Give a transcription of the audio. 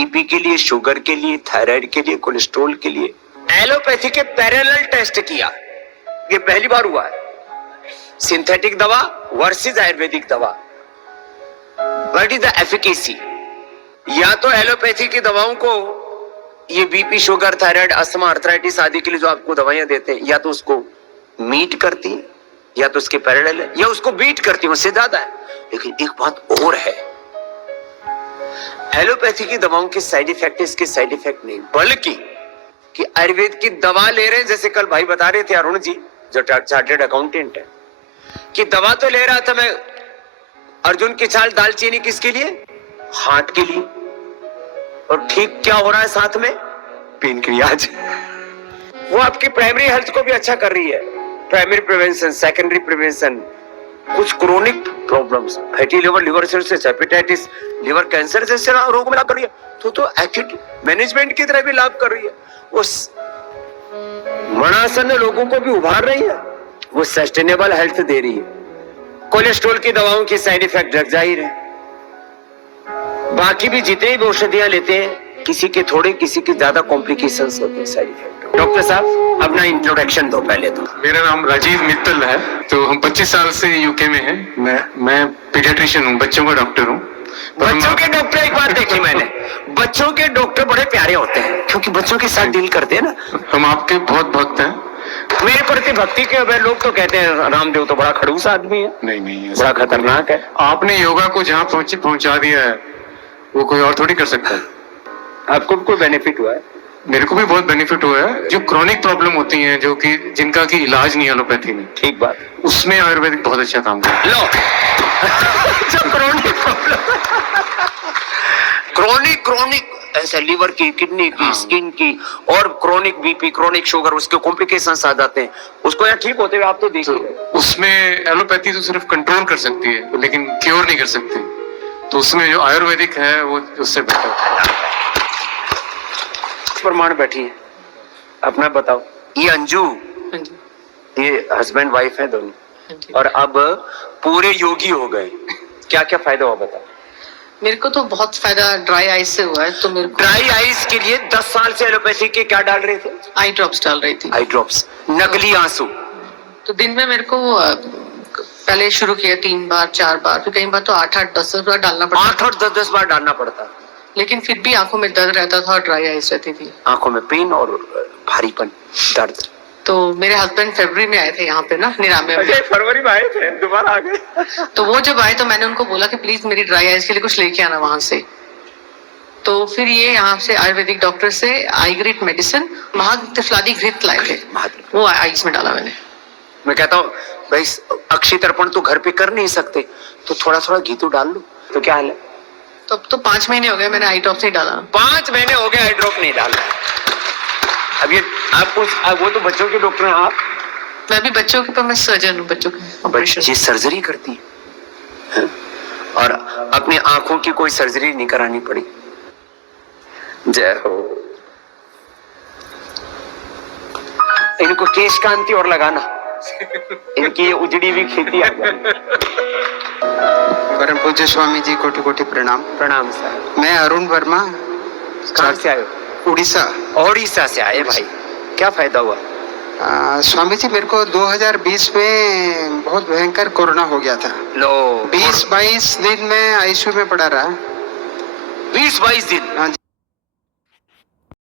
BP के लिए, sugar के लिए, थायराइड के लिए, कोलेस्ट्रॉल के लिए एलोपैथी के पैरेलल टेस्ट किया। ये पहली बार हुआ है। सिंथेटिक दवा वर्सेस आयुर्वेदिक दवा, व्हाट इज द एफिकेसी? या तो एलोपैथी की दवाओं को ये BP, sugar, thyroid, asthma, arthritis आदि के लिए जो आपको दवाइयां देते हैं, या तो उसको मीट करती है, या तो उसके पैरेलल है, या उसको बीट करती है, उससे ज्यादा है। लेकिन एक बात और है, एलोपैथी की दवाओं के साइड इफेक्ट इसके साइड इफेक्ट नहीं, बल्कि कि आयुर्वेद की दवा ले रहे हैं, जैसे कल भाई बता रहे थे अरुण जी जो चार्टर्ड अकाउंटेंट है, कि दवा तो ले रहा था मैं अर्जुन की छाल दालचीनी, किसके लिए? हार्ट के लिए। और ठीक क्या हो रहा है साथ में? पेनक्रियाज। वो आपकी प्राइमरी हेल्थ को भी अच्छा कर रही है, प्राइमरी प्रिवेंशन, सेकेंडरी प्रिवेंशन, कुछ chronic problems, fatty liver, liver cirrhosis, hepatitis, liver cancer जैसे रोग में लाभ कर रही है। तो एक्यूट मैनेजमेंट की तरह भी लाभ कर रही है। उस मणासन लोगों को भी उभार रही है, वो सस्टेनेबल हेल्थ दे रही है। कोलेस्ट्रॉल की दवाओं की साइड इफेक्ट जग जाहिर है। बाकी भी जितने भी औषधियां लेते हैं, किसी के थोड़े, किसी के ज्यादा कॉम्प्लिकेशंस होते हैं, साइड इफेक्ट। डॉक्टर साहब अपना इंट्रोडक्शन दो पहले तो। मेरा नाम राजीव मित्तल है। तो हम 25 साल से यूके में हैं। मैं पीडियाट्रिशियन हूँ, बच्चों का डॉक्टर हूँ। बच्चों के डॉक्टर, एक बात देखी मैंने, बच्चों के डॉक्टर बड़े प्यारे होते हैं, क्योंकि बच्चों के साथ डील करते हैं ना। हम आपके बहुत भक्त हैं। मेरे प्रति भक्ति के अगर लोग तो कहते हैं रामदेव तो बड़ा खड़ूस आदमी है। नहीं, बड़ा खतरनाक है। आपने योगा को जहाँ पहुँचा दिया है, वो कोई और थोड़ी कर सकता है। आपको कोई बेनिफिट हुआ है? मेरे को भी बहुत बेनिफिट हुआ है। जो क्रॉनिक प्रॉब्लम होती हैं, जो कि जिनका की इलाज नहीं है एलोपैथी में, ठीक बात, उसमें आयुर्वेदिक बहुत अच्छा काम करता है। लो जो क्रोनिक ऐसे लिवर की, किडनी की, स्किन की, और क्रोनिक बीपी, क्रोनिक शुगर, उसके कॉम्प्लिकेशंस आ जाते हैं, उसको यहाँ ठीक होते हुए आप तो देखिए। उसमें एलोपैथी तो सिर्फ कंट्रोल कर सकती है, लेकिन क्योर नहीं कर सकती। तो उसमें जो आयुर्वेदिक है वो उससे बेहतर है। प्रमाण बैठी है, अपना बताओ। ये अंजू, ये हस्बैंड वाइफ है दोनों, और अब पूरे योगी हो गए। क्या क्या फायदा हुआ बताओ? मेरे को तो बहुत फायदा ड्राई आइज से हुआ है। तो मेरे को ड्राई आइज के लिए 10 साल से एलोपैथी के क्या डाल रहे थे? आई ड्रॉप्स डाल रही थी। आई ड्रॉप्स, नकली आंसू। तो दिन में मेरे को पहले शुरू किया 3 बार 4 बार, फिर कई बार तो 8-8 10-10 बार डालना पड़ता। 8 और 10 बार डालना पड़ता। लेकिन फिर भी आंखों में दर्द रहता था और ड्राई आइज रहती थी, आंखों में पेन और भारीपन, दर्द। तो मेरे हस्बैंड फरवरी में आए थे यहाँ पे ना, 99 में। फरवरी में आए थे, दोबारा आ गए। तो वो जब आए तो मैंने उनको बोला कि प्लीज मेरी ड्राई आइज के लिए कुछ लेके आना वहां से। तो फिर ये यहाँ से आयुर्वेदिक डॉक्टर से आई ग्रिट मेडिसिन, महातिफलादी घृत लाए थे, वो आइज में डाला मैंने। मैं कहता हूँ भाई, अक्षय तर्पण तो घर पे कर नहीं सकते, तो थोड़ा थोड़ा घी तो डाल लो। तो क्या हाल है? तब तो 5 महीने हो गए मैंने आई ड्रॉप नहीं डाला। 5 महीने हो गए आई ड्रॉप नहीं डाला। अब ये आपको, वो तो बच्चों के डॉक्टर हैं आप। मैं भी बच्चों के, पर मैं सर्जन हूँ, बच्चों के ऑपरेशन। बच्चे सर्जरी करती है, और अपनी आंखों की कोई सर्जरी नहीं करानी पड़ी। जय हो। इनको केश कांति और लगाना, इनकी ये उजड़ी हुई खेती आ जाए। परम पूज्य स्वामी जी, कोटि कोटि प्रणाम। प्रणाम सर। मैं अरुण वर्मा, कहाँ से आए? उड़ीसा। ओडिशा से आए भाई, क्या फायदा हुआ? स्वामी जी, मेरे को 2020 में बहुत भयंकर कोरोना हो गया था। लो, 20-22 दिन में आईसीयू में पड़ा रहा। 20-22 दिन? हाँ जी।